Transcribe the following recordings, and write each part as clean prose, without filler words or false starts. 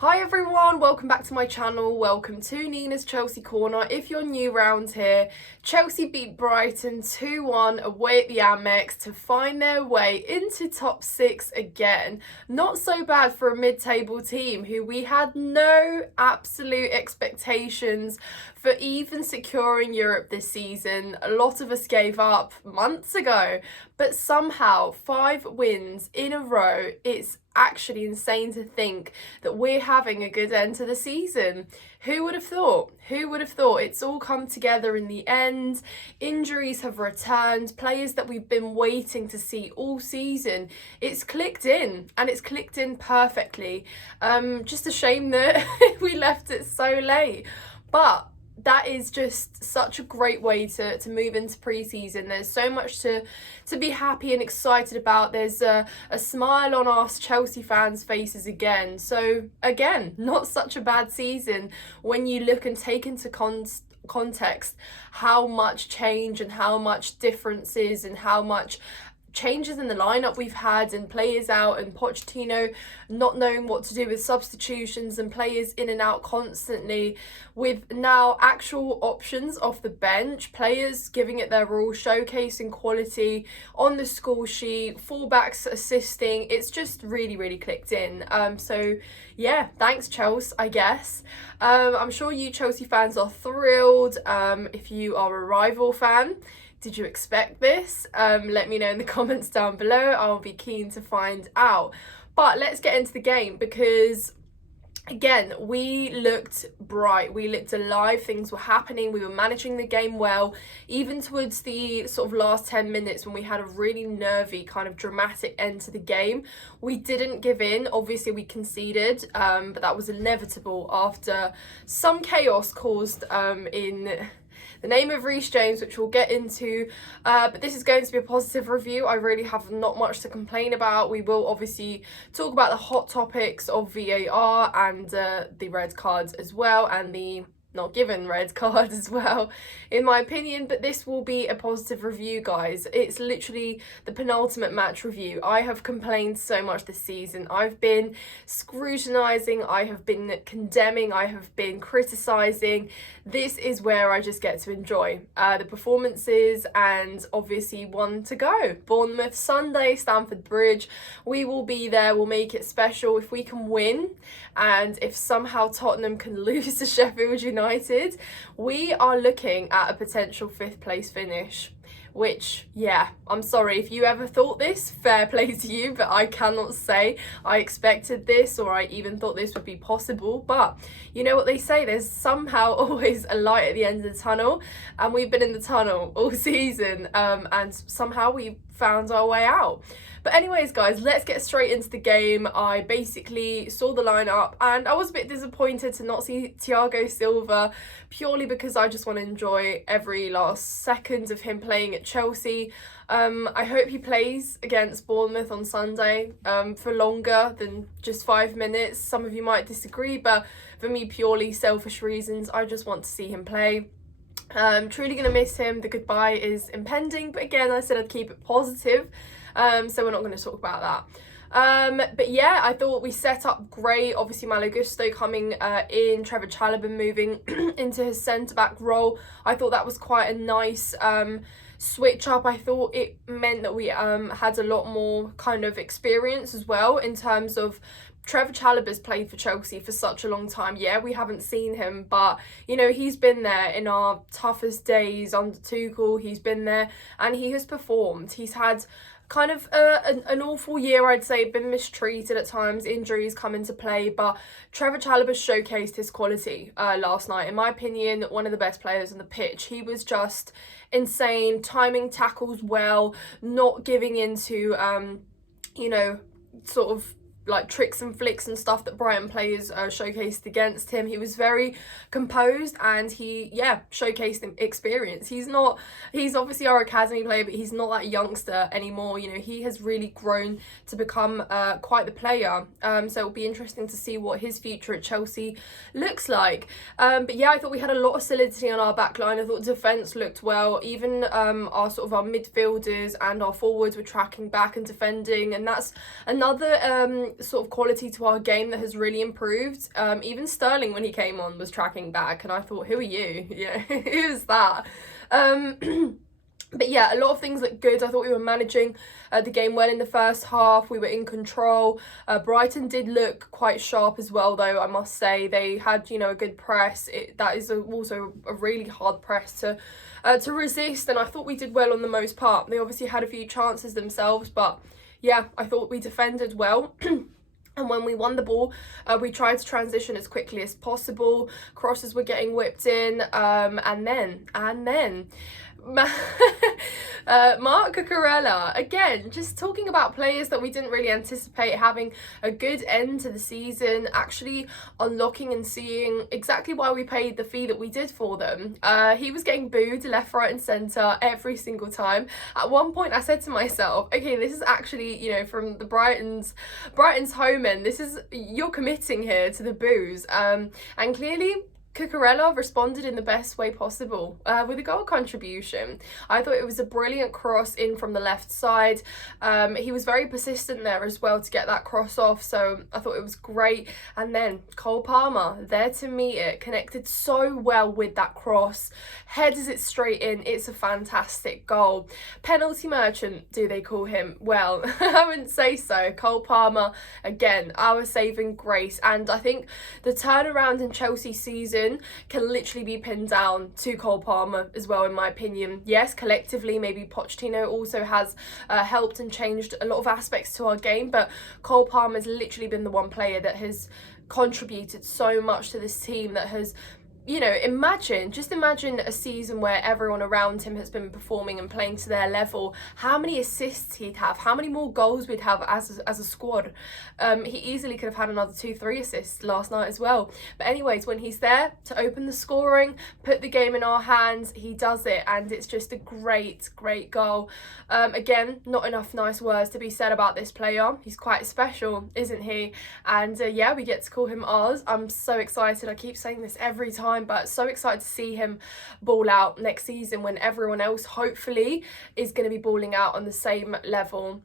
Hi everyone, welcome back to my channel. Welcome to Nina's Chelsea Corner. If you're new round here, Chelsea beat Brighton 2-1 away at the Amex to find their way into top 6 again. Not so bad for a mid-table team who we had no absolute expectations for even securing Europe this season. A lot of us gave up months ago, but somehow 5 wins in a row. It's actually insane to think that we're having a good end to the season. Who would have thought? Who would have thought? It's all come together in the end. Injuries have returned, players that we've been waiting to see all season. It's clicked in, and it's clicked in perfectly. Just a shame that we left it so late. But that is just such a great way to move into pre-season. There's so much to be happy and excited about. There's a smile on our Chelsea fans' faces again. So again, not such a bad season when you look and take into context how much change and how much differences and how much changes in the lineup we've had, and players out, and Pochettino not knowing what to do with substitutions and players in and out constantly, with now actual options off the bench, players giving it their all, showcasing quality on the score sheet, fullbacks assisting. It's just really clicked in. So yeah, thanks Chelsea, I guess. I'm sure you Chelsea fans are thrilled. If you are a rival fan, did you expect this? Let me know in the comments down below. I'll be keen to find out. But let's get into the game, because again, we looked bright, we looked alive, things were happening, we were managing the game well, even towards the sort of last 10 minutes when we had a really nervy, kind of dramatic end to the game. We didn't give in. Obviously we conceded, but that was inevitable after some chaos caused in the name of Reece James, which we'll get into, but this is going to be a positive review. I really have not much to complain about. We will obviously talk about the hot topics of VAR and the red cards as well, and the not given red card as well, in my opinion. But this will be a positive review, guys. It's literally the penultimate match review. I have complained so much this season. I've been scrutinising, I have been condemning, I have been criticising. This is where I just get to enjoy the performances, and obviously one to go. Bournemouth Sunday, Stamford Bridge. We will be there. We'll make it special if we can win, and if somehow Tottenham can lose to Sheffield United, we are looking at a potential 5th place finish. Which, yeah, I'm sorry if you ever thought this, fair play to you, but I cannot say I expected this or I even thought this would be possible. But you know what they say, there's somehow always a light at the end of the tunnel, and we've been in the tunnel all season, and somehow we found our way out. But anyways, guys, let's get straight into the game. I basically saw the lineup and I was a bit disappointed to not see Thiago Silva, purely because I just want to enjoy every last second of him playing at Chelsea. I hope he plays against Bournemouth on Sunday for longer than just 5 minutes. Some of you might disagree, but for me, purely selfish reasons, I just want to see him play. Truly gonna miss him. The goodbye is impending, but again, I said I'd keep it positive, so we're not going to talk about that. But yeah, I thought we set up great. Obviously Malo Gusto coming in, Trevor Chalobah moving into his centre-back role. I thought that was quite a nice switch up. I thought it meant that we had a lot more kind of experience as well, in terms of Trevor Chalobah's played for Chelsea for such a long time. Yeah, we haven't seen him, but you know, he's been there in our toughest days under Tuchel. He's been there and he has performed. He's had kind of an awful year, I'd say, been mistreated at times, injuries come into play, but Trevor Chalobah showcased his quality last night. In my opinion, one of the best players on the pitch. He was just insane, timing tackles well, not giving into you know, sort of like tricks and flicks and stuff that Brighton players showcased against him. He was very composed and he, yeah, showcased experience. He's obviously our academy player, but he's not that youngster anymore. You know, he has really grown to become quite the player. So it'll be interesting to see what his future at Chelsea looks like. But yeah, I thought we had a lot of solidity on our back line. I thought defence looked well. Even our midfielders and our forwards were tracking back and defending, and that's another sort of quality to our game that has really improved. Even Sterling, when he came on, was tracking back, and I thought, who are you? Yeah, who's that? But yeah, a lot of things look good. I thought we were managing the game well in the first half. We were in control. Brighton did look quite sharp as well, though, I must say. They had, a good press. That is also a really hard press to resist, and I thought we did well on the most part. They obviously had a few chances themselves, but yeah, I thought we defended well. And when we won the ball, we tried to transition as quickly as possible. Crosses were getting whipped in, and then Marc Cucurella, again, just talking about players that we didn't really anticipate having a good end to the season, actually unlocking and seeing exactly why we paid the fee that we did for them. He was getting booed left, right and centre every single time. At one point I said to myself, okay, this is actually, from the Brighton's home end, you're committing here to the boos. And clearly Cucurella responded in the best way possible with a goal contribution. I thought it was a brilliant cross in from the left side. He was very persistent there as well to get that cross off, so I thought it was great. And then Cole Palmer, there to meet it, connected so well with that cross, headers it straight in. It's a fantastic goal. Penalty merchant, do they call him? Well, I wouldn't say so. Cole Palmer, again, our saving grace. And I think the turnaround in Chelsea's season can literally be pinned down to Cole Palmer as well, in my opinion. Yes, collectively, maybe Pochettino also has helped and changed a lot of aspects to our game, but Cole Palmer has literally been the one player that has contributed so much to this team, that has imagine a season where everyone around him has been performing and playing to their level. How many assists he'd have, how many more goals we'd have as a squad. He easily could have had another 2-3 assists last night as well. But anyways, when he's there to open the scoring, put the game in our hands, he does it, and it's just a great goal. Again, not enough nice words to be said about this player. He's quite special, isn't he? And yeah, we get to call him ours. I'm so excited. I keep saying this every time, but so excited to see him ball out next season when everyone else hopefully is going to be balling out on the same level.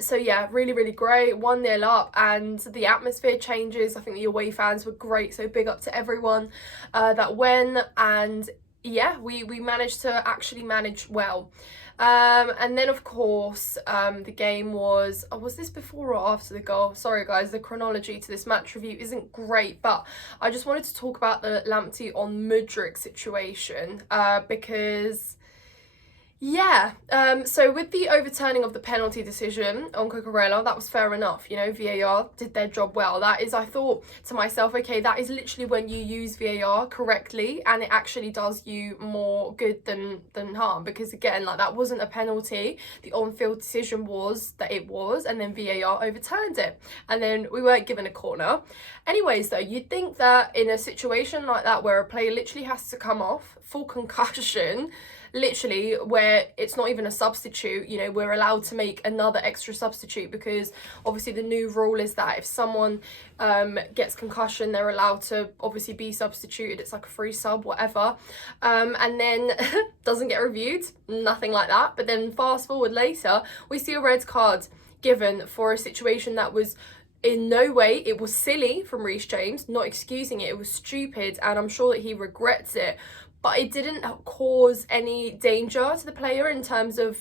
So yeah, really great. 1-0 up, and the atmosphere changes. I think the away fans were great, so big up to everyone that went. And yeah, we managed to actually manage well. And then of course the game was this before or after the goal? Sorry guys, the chronology to this match review isn't great, but I just wanted to talk about the Lamptey on Mudryk situation, because yeah, so with the overturning of the penalty decision on Cucurella, that was fair enough. VAR did their job well. That is, I thought to myself, okay, that is literally when you use VAR correctly, and it actually does you more good than harm, because again, that wasn't a penalty. The on-field decision was that it was, and then VAR overturned it, and then we weren't given a corner. Anyways, though, you'd think that in a situation like that where a player literally has to come off, full concussion, literally, where it's not even a substitute, we're allowed to make another extra substitute, because obviously the new rule is that if someone gets concussion, they're allowed to obviously be substituted. It's like a free sub, whatever, and then doesn't get reviewed, nothing like that. But then fast forward later, we see a red card given for a situation that was in no way, it was silly from Reece James, not excusing it, it was stupid, and I'm sure that he regrets it, but it didn't cause any danger to the player in terms of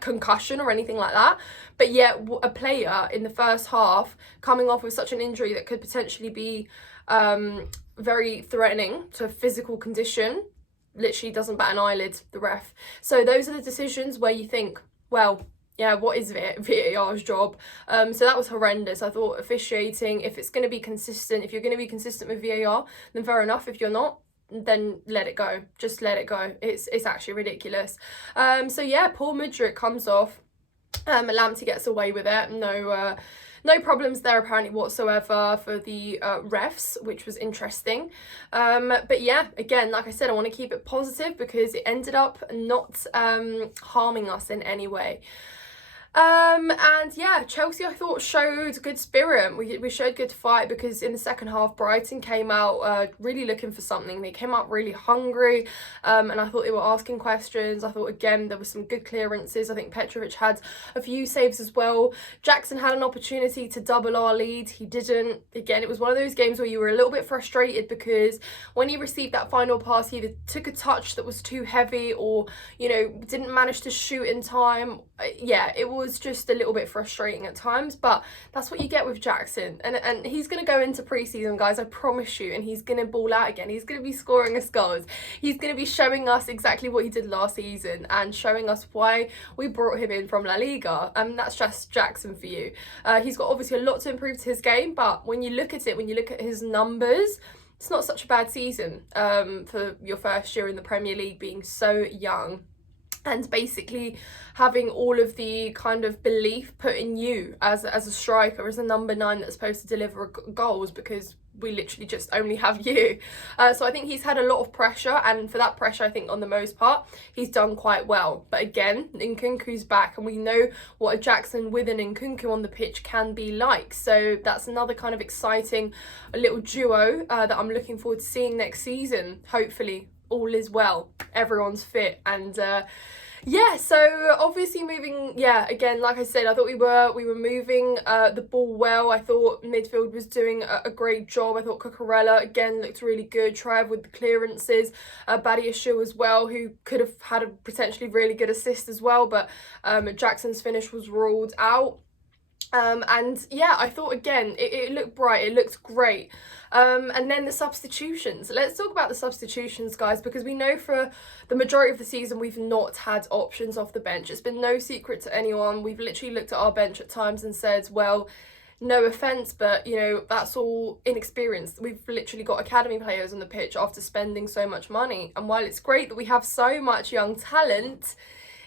concussion or anything like that. But yet a player in the first half coming off with such an injury that could potentially be very threatening to a physical condition literally doesn't bat an eyelid, the ref. So those are the decisions where you think, well, yeah, what is VAR's job? So that was horrendous. I thought officiating, if it's going to be consistent, if you're going to be consistent with VAR, then fair enough. If you're not, then let it go. Just let it go. It's actually ridiculous. So yeah, Paul Mudryk comes off. Lamptey gets away with it. No problems there apparently whatsoever for the refs, which was interesting. But yeah, again, like I said, I want to keep it positive because it ended up not harming us in any way. And yeah, Chelsea I thought showed good spirit. We showed good fight, because in the second half Brighton came out really looking for something. They came out really hungry, and I thought they were asking questions. I thought again there were some good clearances. I think Petrovic had a few saves as well. Jackson had an opportunity to double our lead. He didn't. Again, it was one of those games where you were a little bit frustrated, because when he received that final pass, he either took a touch that was too heavy, or didn't manage to shoot in time. Yeah, it was just a little bit frustrating at times, but that's what you get with Jackson. And he's going to go into pre-season, guys, I promise you, and he's going to ball out again. He's going to be scoring us goals. He's going to be showing us exactly what he did last season and showing us why we brought him in from La Liga. And that's just Jackson for you. He's got obviously a lot to improve to his game, but when you look at it, when you look at his numbers, it's not such a bad season for your first year in the Premier League, being so young. And basically having all of the kind of belief put in you as a striker, as a number 9 that's supposed to deliver goals, because we literally just only have you. So I think he's had a lot of pressure, and for that pressure, I think on the most part, he's done quite well. But again, Nkunku's back, and we know what a Jackson with an Nkunku on the pitch can be like. So that's another kind of exciting little duo that I'm looking forward to seeing next season. Hopefully all is well, everyone's fit, and yeah, so obviously moving, yeah, again, like I said, I thought we were moving the ball well. I thought midfield was doing a great job. I thought Cucurella again looked really good. Trev with the clearances, Badiashile as well, who could have had a potentially really good assist as well, but Jackson's finish was ruled out. And yeah, I thought again it looked bright, it looked great. And then the substitutions. Let's talk about the substitutions, guys, because we know for the majority of the season we've not had options off the bench. It's been no secret to anyone. We've literally looked at our bench at times and said, well, no offence, but that's all inexperience. We've literally got academy players on the pitch after spending so much money. And while it's great that we have so much young talent,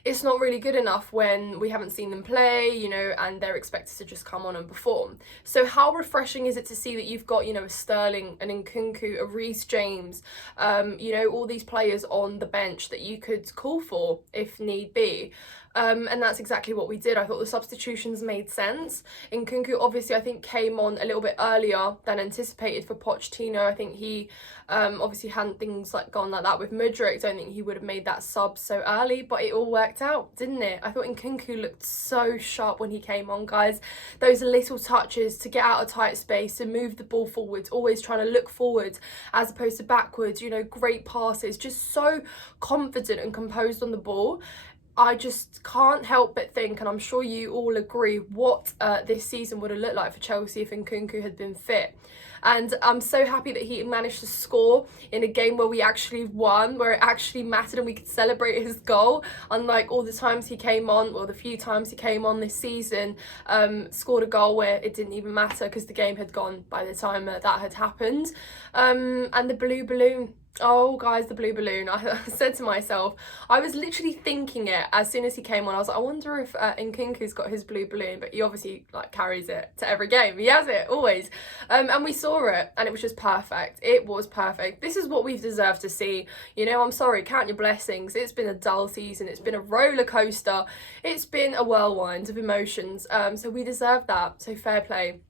it's not really good enough when we haven't seen them play, and they're expected to just come on and perform. So how refreshing is it to see that you've got, a Sterling, an Nkunku, a Reece James, all these players on the bench that you could call for if need be. And that's exactly what we did. I thought the substitutions made sense. Nkunku obviously I think came on a little bit earlier than anticipated for Pochettino. I think he obviously hadn't things like gone like that with Mudryk. Don't think he would have made that sub so early, but it all worked out, didn't it? I thought Nkunku looked so sharp when he came on, guys. Those little touches to get out of tight space, to move the ball forwards, always trying to look forwards as opposed to backwards, great passes, just so confident and composed on the ball. I just can't help but think, and I'm sure you all agree, what this season would have looked like for Chelsea if Nkunku had been fit. And I'm so happy that he managed to score in a game where we actually won, where it actually mattered and we could celebrate his goal. Unlike all the times he came on, well, the few times he came on this season, scored a goal where it didn't even matter because the game had gone by the time that had happened. And the blue balloon. Oh, guys, the blue balloon. I said to myself, I was literally thinking it as soon as he came on. I was like, I wonder if Nkunku's got his blue balloon, but he obviously carries it to every game. He has it always. And we saw it, and it was just perfect. It was perfect. This is what we've deserved to see. I'm sorry, count your blessings. It's been a dull season. It's been a roller coaster. It's been a whirlwind of emotions. So we deserve that. So fair play.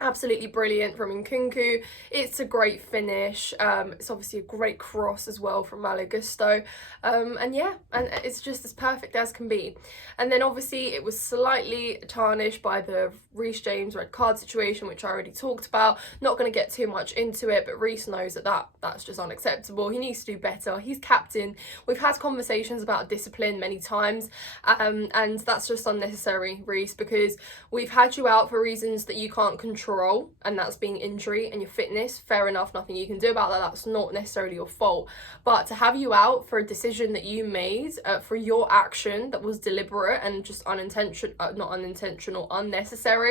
Absolutely brilliant from Nkunku. It's a great finish. It's obviously a great cross as well from Malo Gusto. And yeah, and it's just as perfect as can be. And then obviously it was slightly tarnished by the Reece James red card situation, which I already talked about. Not going to get too much into it, but Reece knows that's just unacceptable. He needs to do better. He's captain. We've had conversations about discipline many times, and that's just unnecessary, Reece, because we've had you out for reasons that you can't control, and that's being injury and your fitness. Fair enough, nothing you can do about that. That's not necessarily your fault. But to have you out for a decision that you made, for your action that was deliberate and just unnecessary,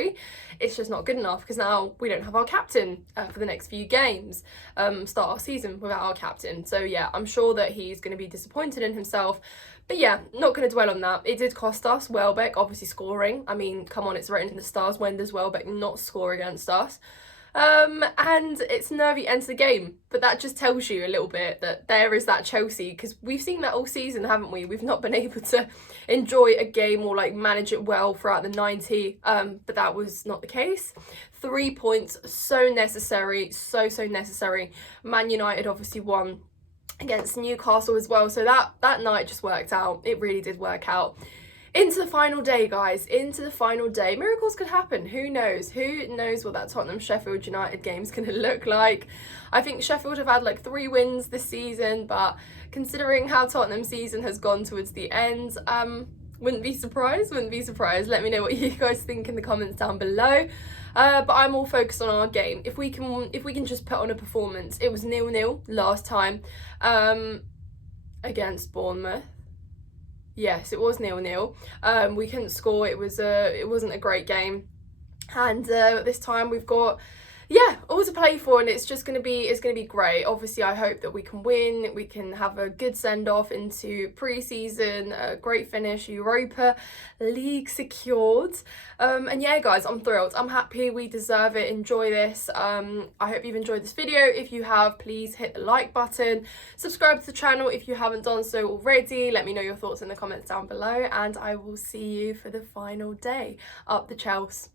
it's just not good enough, because now we don't have our captain for the next few games. Start our season without our captain. So yeah, I'm sure that he's going to be disappointed in himself. But yeah, not going to dwell on that. It did cost us. Welbeck obviously scoring. I mean, come on, it's written in the stars. When does Welbeck not score against us? And it's nervy end to the game, but that just tells you a little bit that there is that Chelsea, because we've seen that all season, haven't we? We've not been able to enjoy a game or like manage it well throughout the 90, but that was not the case. 3 points, so necessary, so necessary. Man United obviously won against Newcastle as well, so that night just worked out. It really did work out. Into the final day, guys, into the final day. Miracles could happen. Who knows? Who knows what that Tottenham-Sheffield United game's going to look like? I think Sheffield have had like 3 wins this season, but considering how Tottenham's season has gone towards the end, wouldn't be surprised. Let me know what you guys think in the comments down below. But I'm all focused on our game. If we can just put on a performance. It was 0-0 last time against Bournemouth. Yes, it was 0-0. We couldn't score. It wasn't a great game, and this time we've got all to play for, and it's gonna be great. Obviously, I hope that we can win. We can have a good send off into pre-season, a great finish, Europa League secured. And yeah, guys, I'm thrilled. I'm happy. We deserve it. Enjoy this. I hope you've enjoyed this video. If you have, please hit the like button. Subscribe to the channel if you haven't done so already. Let me know your thoughts in the comments down below, and I will see you for the final day. Up the Chelsea.